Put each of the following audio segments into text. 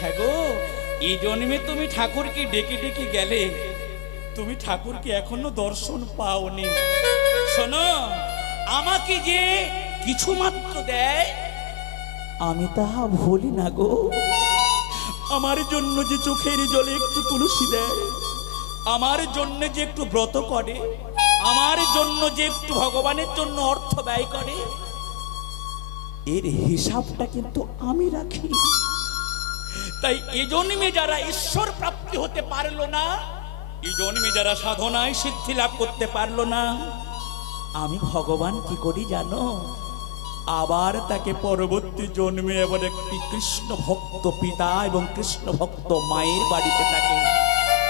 হ্যাঁ গো, এই জন্মে তুমি ঠাকুরকে ডেকে ডেকে গেলে, তুমি ঠাকুরকে এখনও দর্শন পাওনি। শোনো, আমাকে যে কিছু মাত্র দেয়, আমি তাহা ভুলি না গো। আমার জন্য যে চোখের জলে একটু তুলসী দেয়, আমার জন্য যে একটু ব্রত করে, আমার জন্য যে একটু ভগবানের জন্য অর্থ ব্যয় করে, এর হিসাবটা কিন্তু আমি রাখি। তাই এ জন্মে যারা ঈশ্বর প্রাপ্তি হতে পারল না, এই জন্মে যারা সাধনায় সিদ্ধি লাভ করতে পারল না, আমি ভগবান কি করি জানো? আবার তাকে পরবর্তী জন্মে এবার একটি কৃষ্ণ ভক্ত পিতা এবং কৃষ্ণ ভক্ত মায়ের বাড়িতে তাকে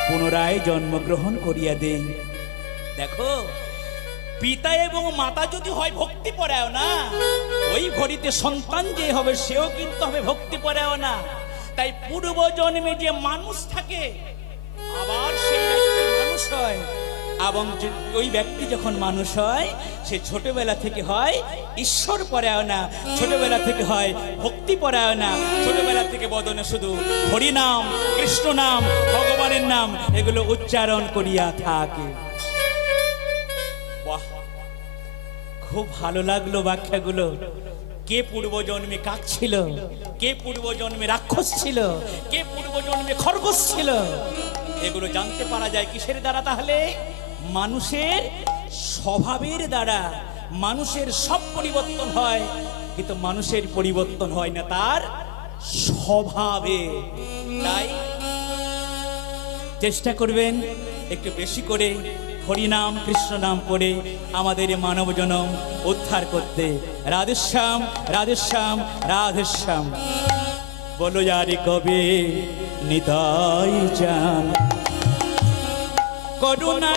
পুনরায় জন্মগ্রহণ করিয়া দেই। দেখো, পিতা এবং মাতা যদি হয় ভক্তি পরায় না, ওই ঘড়িতে সন্তান যে হবে, সেও কিন্তু হবে ভক্তি পরায় না। তাই পূর্ব জন্মে যে মানুষ থাকে, আবার সেই মানুষ হয়। এবং ওই ব্যক্তি যখন মানুষ হয়, সে ছোটবেলা থেকে হয় ঈশ্বর পরায়ণা, ছোটবেলা থেকে হয় ভক্তি পরায়ণা, ছোটবেলা থেকে বদনে শুধু হরিনাম, কৃষ্ণ নাম, ভগবানের নাম, এগুলো উচ্চারণ করিয়া থাকে। বাহ! খুব ভালো লাগল ব্যাখ্যাগুলো। কে পূর্ব জন্মে কাক ছিল? কে পূর্ব জন্মে রাক্ষস ছিল? কে পূর্ব জন্মে খরগোশ ছিল? এগুলো জানতে পারা যায় কিসের দ্বারা তাহলে? মানুষের স্বভাবের দ্বারা। মানুষের সব পরিবর্তন হয়, কিন্তু মানুষের পরিবর্তন হয় না তার স্বভাবে। তাই চেষ্টা করবেন একটু বেশি করে হরিনাম কৃষ্ণ নাম করে আমাদের মানব জনম উদ্ধার করতে। রাধেশ্যাম রাধেশ্যাম রাধেশ্যাম। বলো যারি কবে নিতাই চান করুণা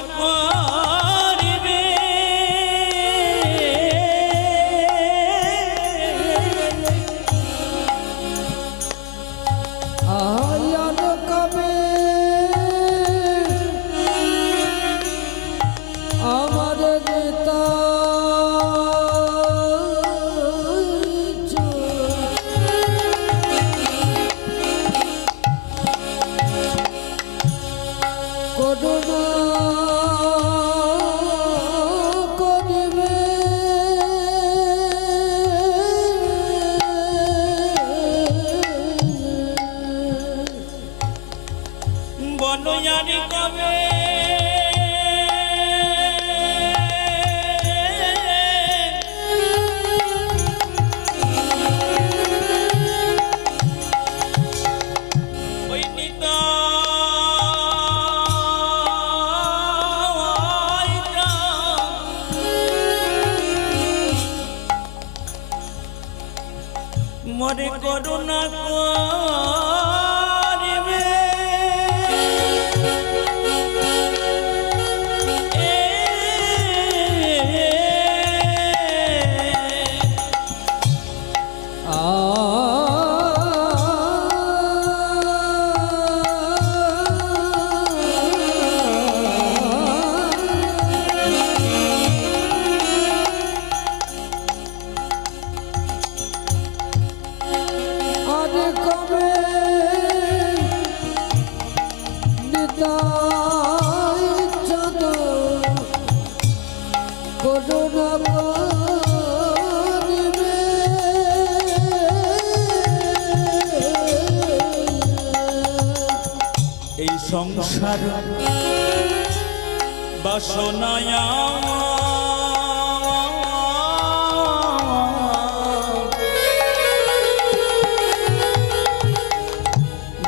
বাসনায়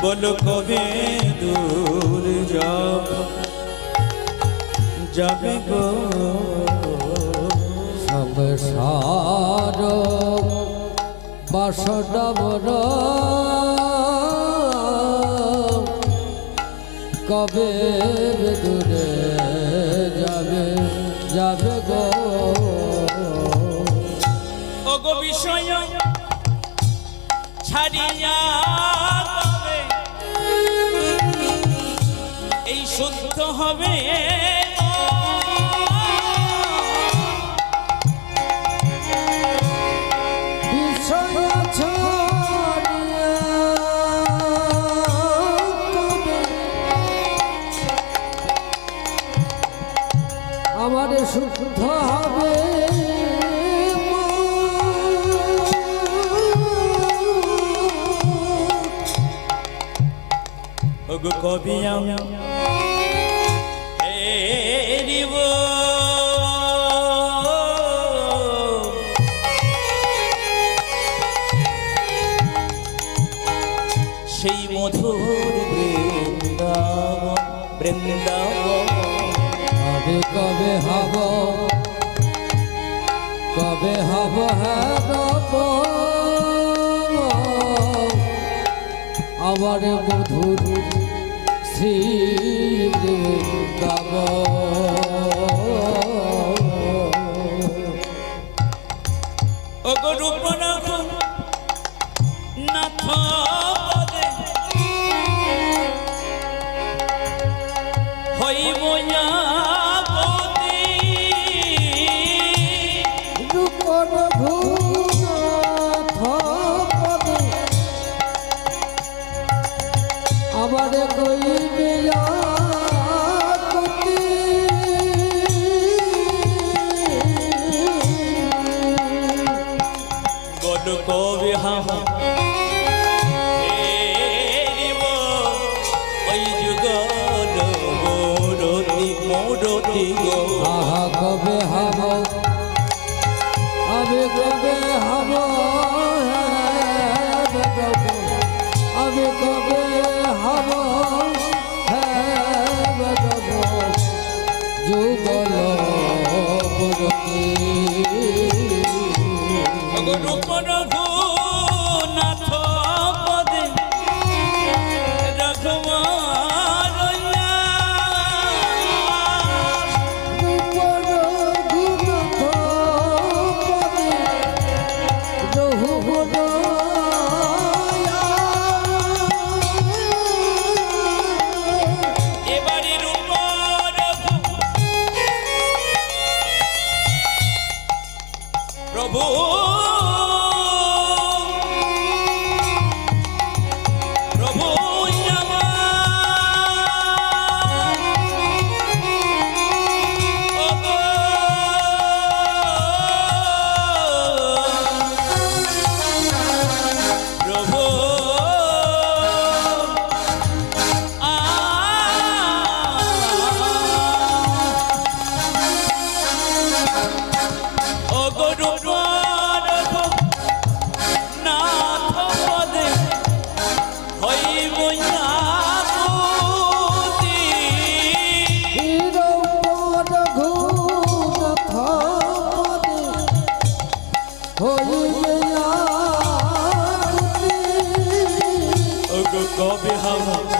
বলো কবে দূর যাব? যাবে গো। সংসার বাসডবর কবে দূরে ওগো বিষয় ছাড়িয়া এই শুদ্ধ হবে ওগো কবি সেই মধুর বৃন্দাবন বৃন্দাবন। কবে কবে হব? কবে হব হ্যাঁ? আমার মধুর শ্রী को भी हम 别嚎啕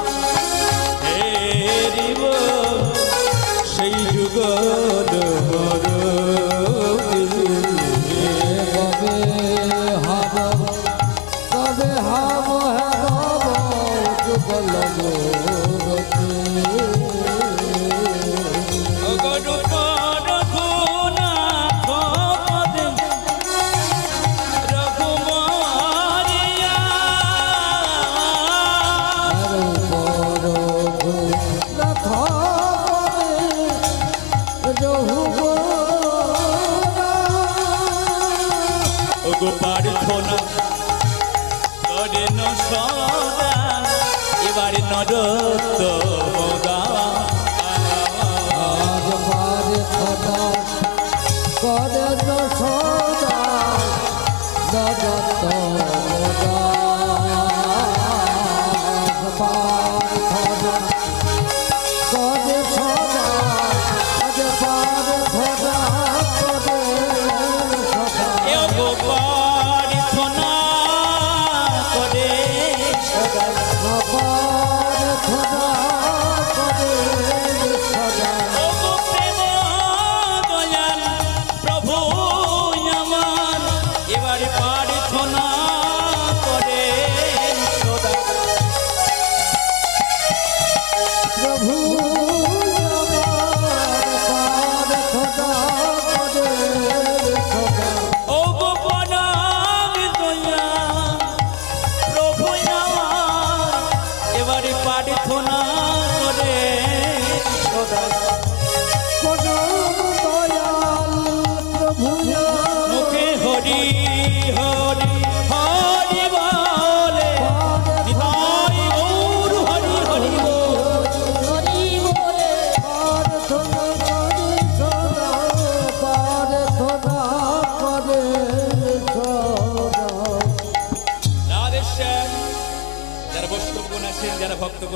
নরত্ব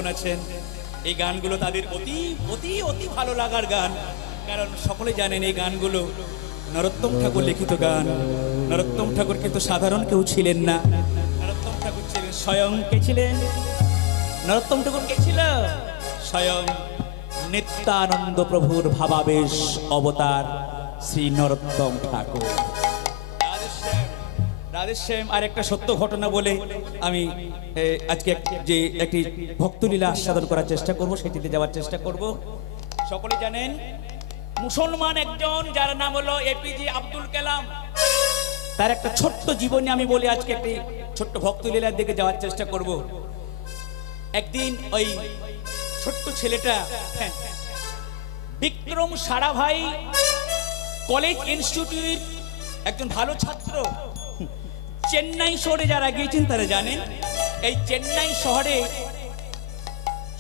ভক্তগণ আছেন এই গানগুলো তাদের অতি অতি অতি ভালো লাগার গান। কারণ সকলে জানেন এই গানগুলো নরোত্তম ঠাকুর লিখিত গান। নরোত্তম ঠাকুর কিন্তু সাধারণ কেউ ছিলেন না। নরোত্তম ঠাকুর ছিলেন স্বয়ং। কে ছিলেন? নরোত্তম ঠাকুর কে ছিল? স্বয়ং নিত্যানন্দ প্রভুর ভাবাবেশ অবতার শ্রী নরোত্তম ঠাকুর। একটা সত্য ঘটনা বলে আমি আজকে যে একটি ভক্তলীলা করার চেষ্টা করব যাওয়ার চেষ্টা করব। সকলে জানেন মুসলমান একজন যার নাম হলো আব্দুল কালাম। তার একটা ছোট্ট জীবনী আমি বলে আজকে একটি ছোট্ট ভক্তলীলার দিকে যাওয়ার চেষ্টা করব। একদিন ওই ছোট্ট ছেলেটা হ্যাঁ, বিক্রম সারাভাই কলেজ ইনস্টিটিউট একজন ভালো ছাত্র চেন্নাই শহরে যারা গিয়েছেন তারা জানেন, এই চেন্নাই শহরে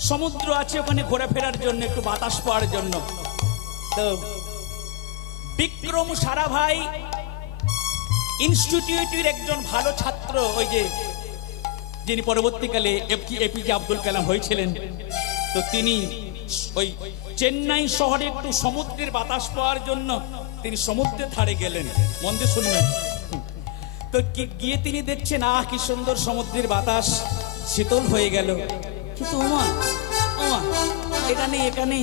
সমুদ্র আছে ওখানে ঘোরাফেরার জন্য, একটু বাতাস পাওয়ার জন্য। তো বিক্রম সারাভাই ইনস্টিটিউটের একজন ভালো ছাত্র, ওই যে যিনি পরবর্তীকালে এপিজে আব্দুল কালাম হয়েছিলেন, তো তিনি ওই চেন্নাই শহরে একটু সমুদ্রের বাতাস পাওয়ার জন্য তিনি সমুদ্রের ধারে গেলেন। মন দিয়ে শুনবেন। তো গিয়ে তিনি দেখছেন, আহ, কি সুন্দর সমুদ্রের বাতাস, শীতল হয়ে গেল। কিন্তু ওমা ওমা, এখানে এখানে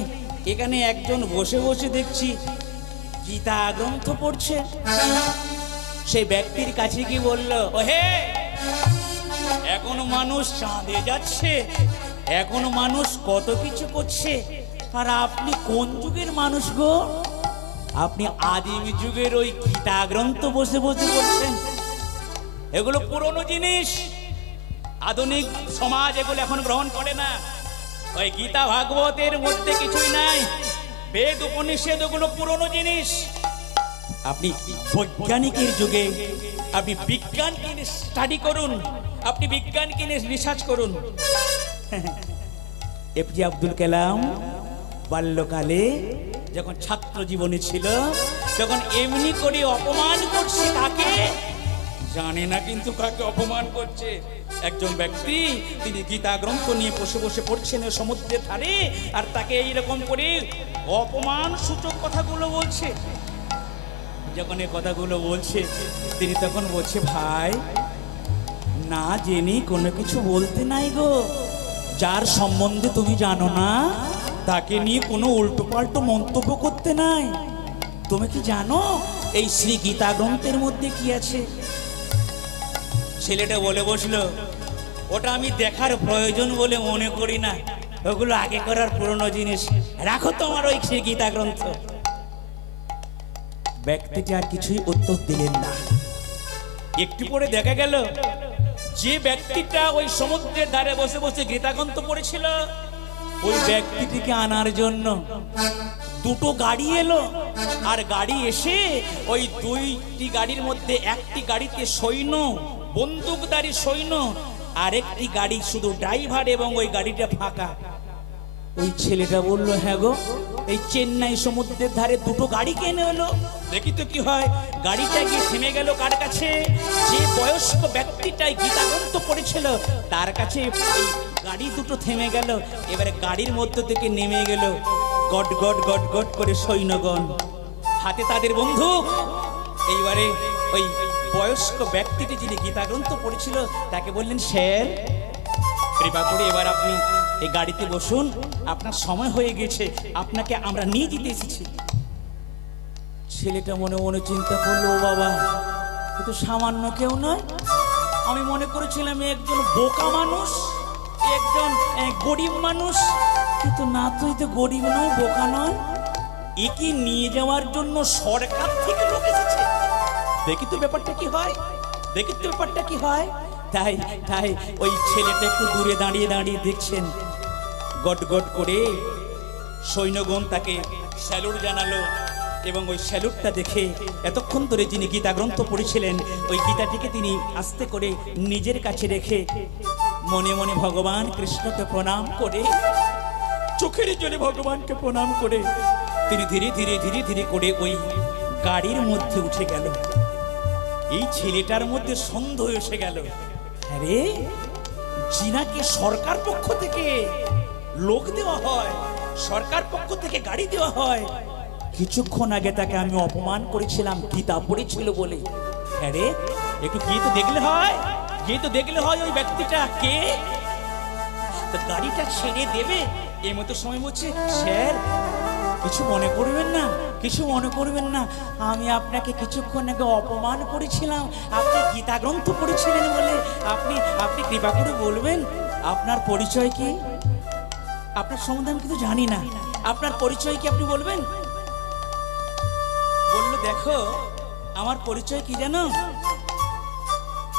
এখানে একজন বসে বসে দেখছি গীতা গ্রন্থ পড়ছে। সেই ব্যক্তির কাছে কি বলল, ওহে, এখনও মানুষ চাঁদে যাচ্ছে, এখন মানুষ কত কিছু করছে, আর আপনি কোন যুগের মানুষ গো? আপনি আদিম যুগের ওই গীতা গ্রন্থ বসে বসে করছেন এগুলো পুরনো জিনিস। আধুনিক সমাজ এগুলো এখন গ্রহণ করে না। ওই গীতা ভাগবতের মধ্যে কিছুই নাই। বেদ উপনিষেদ ওগুলো পুরনো জিনিস। আপনি বৈজ্ঞানিকের যুগে, আপনি বিজ্ঞান বিজ্ঞানকে স্টাডি করুন। আপনি বিজ্ঞানকে নিয়ে রিসার্চ করুন। এপজি আব্দুল কালাম বাল্যকালে যখন ছাত্র জীবনে ছিল তখন এমনি করে অপমান করছে কাকে জানে না কিন্তু কাকে অপমান করছে। একজন ব্যক্তি, তিনি গীতা গ্রন্থ নিয়ে বসে বসে পড়ছেন সমুদ্রের ধারে, আর তাকে এইরকম করে অপমান সূচক কথাগুলো বলছে। যখন এই কথাগুলো বলছে, তিনি তখন বলছে, ভাই, না জেনে কোনো কিছু বলতে নাই গো। যার সম্বন্ধে তুমি জানো না, তাকে নিয়ে কোনো উল্টো পাল্টো মন্তব্য করতে নাই। তুমি কি জানো, এই শ্রী গীতা গ্রন্থের মধ্যে কি আছে? ছেলেটা বলে বসল, ওটা আমি দেখার প্রয়োজন বলে মনে করি না। ওগুলো আগে করার পুরনো জিনিস। রাখো তোমার ওই শ্রী গীতা গ্রন্থ ব্যক্তিটি আর কিছুই উত্তর দিলেন না। একটু পরে দেখা গেল, যে ব্যক্তিটা ওই সমুদ্রের ধারে বসে বসে গীতাগ্রন্থ পড়েছিল, ওই ব্যক্তিটিকে আনার জন্য দুটো গাড়ি এলো, আর গাড়ি এসে ওই দুইটি গাড়ির মধ্যে একটি গাড়িতে সৈন্য বন্দুকধারী সৈন্য আরেকটি গাড়ি, শুধু ড্রাইভার এবং ওই গাড়িটা ফাঁকা। ওই ছেলেটা বলল হ্যাঁ গো, এই চেন্নাই সমুদ্রের ধারে দুটো গাড়ি কেনে হলো। দেখি তো কি হয়, গাড়িটা গিয়ে থেমে গেল কার কাছে? যে বয়স্ক ব্যক্তিটাই গীতা গ্রন্থ পড়েছিল, তার কাছে গাড়ি দুটো থেমে গেল। এবারে গাড়ির মধ্য থেকে নেমে গেল গট গট গট গট করে সৈন্যগণ। হাতে তাদের বন্দুক এইবারে ওই বয়স্ক ব্যক্তিটি যিনি গীতা গ্রন্থ পড়েছিল, তাকে বললেন স্যার কৃপা করে এবার আপনি এই গাড়িতে বসুন। আপনার সময় হয়ে গেছে। আপনাকে আমরা নিয়ে যেতে এসেছি। ছেলেটা মনে মনে চিন্তা করল বাবা, এ তো সামান্য কেউ নয়। আমি মনে করেছিলাম একজন বোকা মানুষ একজন গরিব মানুষ। কিন্তু না তুই তো গরিব নয়, বোকা নয়। একে নিয়ে যাওয়ার জন্য সরকার থেকে লোক দেখি তো ব্যাপারটা কি হয়? দেখি তো ব্যাপারটা কি হয়? তাই তাই ওই ছেলেটা একটু দূরে দাঁড়িয়ে দাঁড়িয়ে দেখছেন। গট গট করে সৈন্যগণ তাকে স্যালুট জানালো এবং ওই স্যালুটটা দেখে এতক্ষণ ধরে যিনি গীতা গ্রন্থ পড়েছিলেন, ওই গীতাটিকে তিনি আস্তে করে নিজের কাছে রেখে মনে মনে ভগবান কৃষ্ণকে প্রণাম করে, চোখের জলে ভগবানকে প্রণাম করে, তিনি ধীরে ধীরে ধীরে ধীরে করে ওই গাড়ির মধ্যে উঠে গেল। এই ছেলেটার মধ্যে সন্দেহ এসে গেল। আরে জিনাকে সরকার পক্ষ থেকে লোক দেওয়া হয়, সরকার পক্ষ থেকে গাড়ি দেওয়া হয়। কিছুক্ষণ আগে তাকে আমি অপমান করেছিলাম, গীতা পড়েছিল বলে। হ্যাঁ রে, একটু গিয়ে তো দেখলে হয় গিয়ে তো দেখলে হয় ওই ব্যক্তিটা কে? গাড়িটা ছেড়ে দেবে এই মতো সময় বলছে স্যার কিছু মনে করবেন না, কিছু মনে করবেন না। আমি আপনাকে কিছুক্ষণ আগে অপমান করেছিলাম, আপনি গীতা গ্রন্থ পড়েছিলেন বলে। আপনি আপনি কৃপা করে বলবেন, আপনার পরিচয় কি? আপনার সম্বন্ধে আমি কিন্তু জানি না। আপনার পরিচয় কি আপনি বলবেন? বলল, দেখো, আমার পরিচয় কি জানো?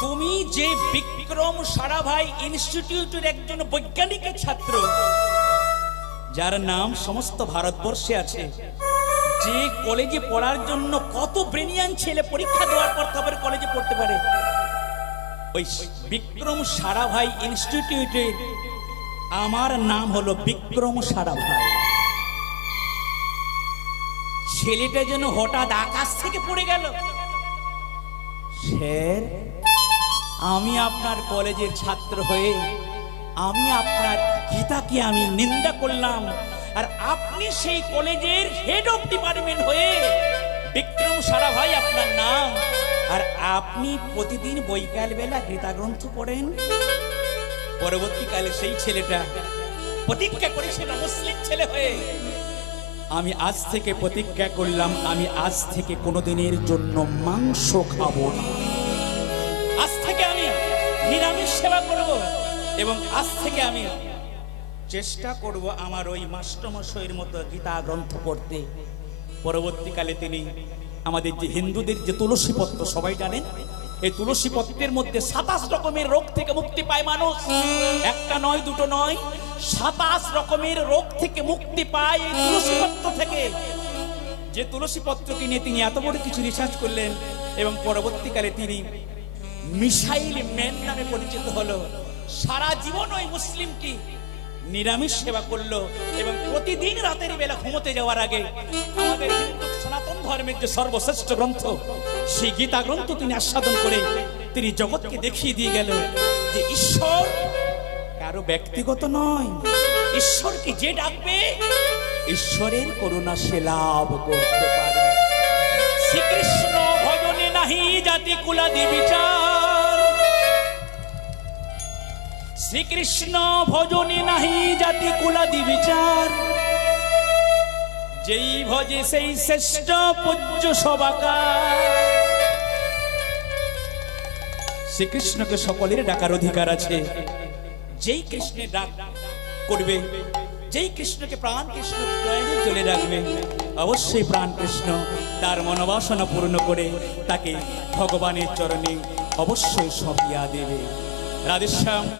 তুমি যে বিক্রম সারাভাই ইনস্টিটিউটের একজন বৈজ্ঞানিকের ছাত্র যার নাম সমস্ত ভারতবর্ষে আছে। যে কলেজে পড়ার জন্য কত ব্রেনিয়ান ছেলে পরীক্ষা দেওয়ার পর তবে কলেজে পড়তে পারে। ওই বিক্রম সারাভাই ইনস্টিটিউটে আমার নাম হলো বিক্রম সারাভাই। ছেলেটা যেন হঠাৎ আকাশ থেকে পড়ে গেল। স্যার, আমি আপনার কলেজের ছাত্র হয়ে আমি আপনার গীতাকে আমি নিন্দা করলাম। আর আপনি সেই কলেজের হেড অফ ডিপার্টমেন্ট হয়ে বিক্রম সারা ভাই আপনার নাম। আর আপনি প্রতিদিন বৈকাল বেলা গীতা গ্রন্থ পড়েন। পরবর্তীকালে সেই ছেলেটা প্রতিজ্ঞা করেছিল মুসলিম ছেলে হয়ে আমি আজ থেকে প্রতিজ্ঞা করলাম, আমি আজ থেকে কোনোদিনের জন্য মাংস খাব না। আজ থেকে আমি নিরামিষ সেবা করব এবং আজ থেকে আমি চেষ্টা করব আমার ওই মাস্টমশাইয়ের মতো গীতা গ্রন্থ পড়তে। পরবর্তীকালে তিনি আমাদের যে হিন্দুদের যে তুলসী পত্র, সবাই জানেন? এই তুলসী পত্রের মধ্যে সাতাশ রকমের রোগ থেকে মুক্তি পায় মানুষ। একটা নয়, দুটো নয়, সাতাশ রকমের রোগ থেকে মুক্তি পায় এই তুলসী পত্র থেকে। যে তুলসী পত্রকে নিয়ে তিনি এত বড় কিছু রিসার্চ করলেন এবং পরবর্তীকালে তিনি মিসাইল ম্যান নামে পরিচিত হলো। সারা জীবন ওই মুসলিমটি নিরামিষ সেবা করল এবং প্রতিদিন রাতের বেলা ঘুমোতে যাওয়ার আগে আমাদের সনাতন ধর্মের যে সর্বশ্রেষ্ঠ গ্রন্থ, সেই গীতা গ্রন্থ তিনি আস্বাদন করে তিনি জগৎকে দেখিয়ে দিয়ে গেল যে ঈশ্বর কারও ব্যক্তিগত নয়। ঈশ্বরকে যে ডাকবে, ঈশ্বরের করুণা সে লাভ করতে পারে শ্রীকৃষ্ণ ভজনে নাহি জাতি কুলাদি বিচার। শ্রীকৃষ্ণ ভজনে নাহি জাতি কুলাদি বিচার। যেই ভজে সেই শ্রেষ্ঠ পূজ্য সবাকার শ্রীকৃষ্ণকে সকলের ডাকার অধিকার আছে। যেই কৃষ্ণের ডাক করবে, যেই কৃষ্ণকে প্রাণ কৃষ্ণ চলে রাখবে, অবশ্যই প্রাণ কৃষ্ণ তার মনোবাসনা পূর্ণ করে তাকে ভগবানের চরণে অবশ্যই সপিয়া দেবে। রাধেশ্যাম।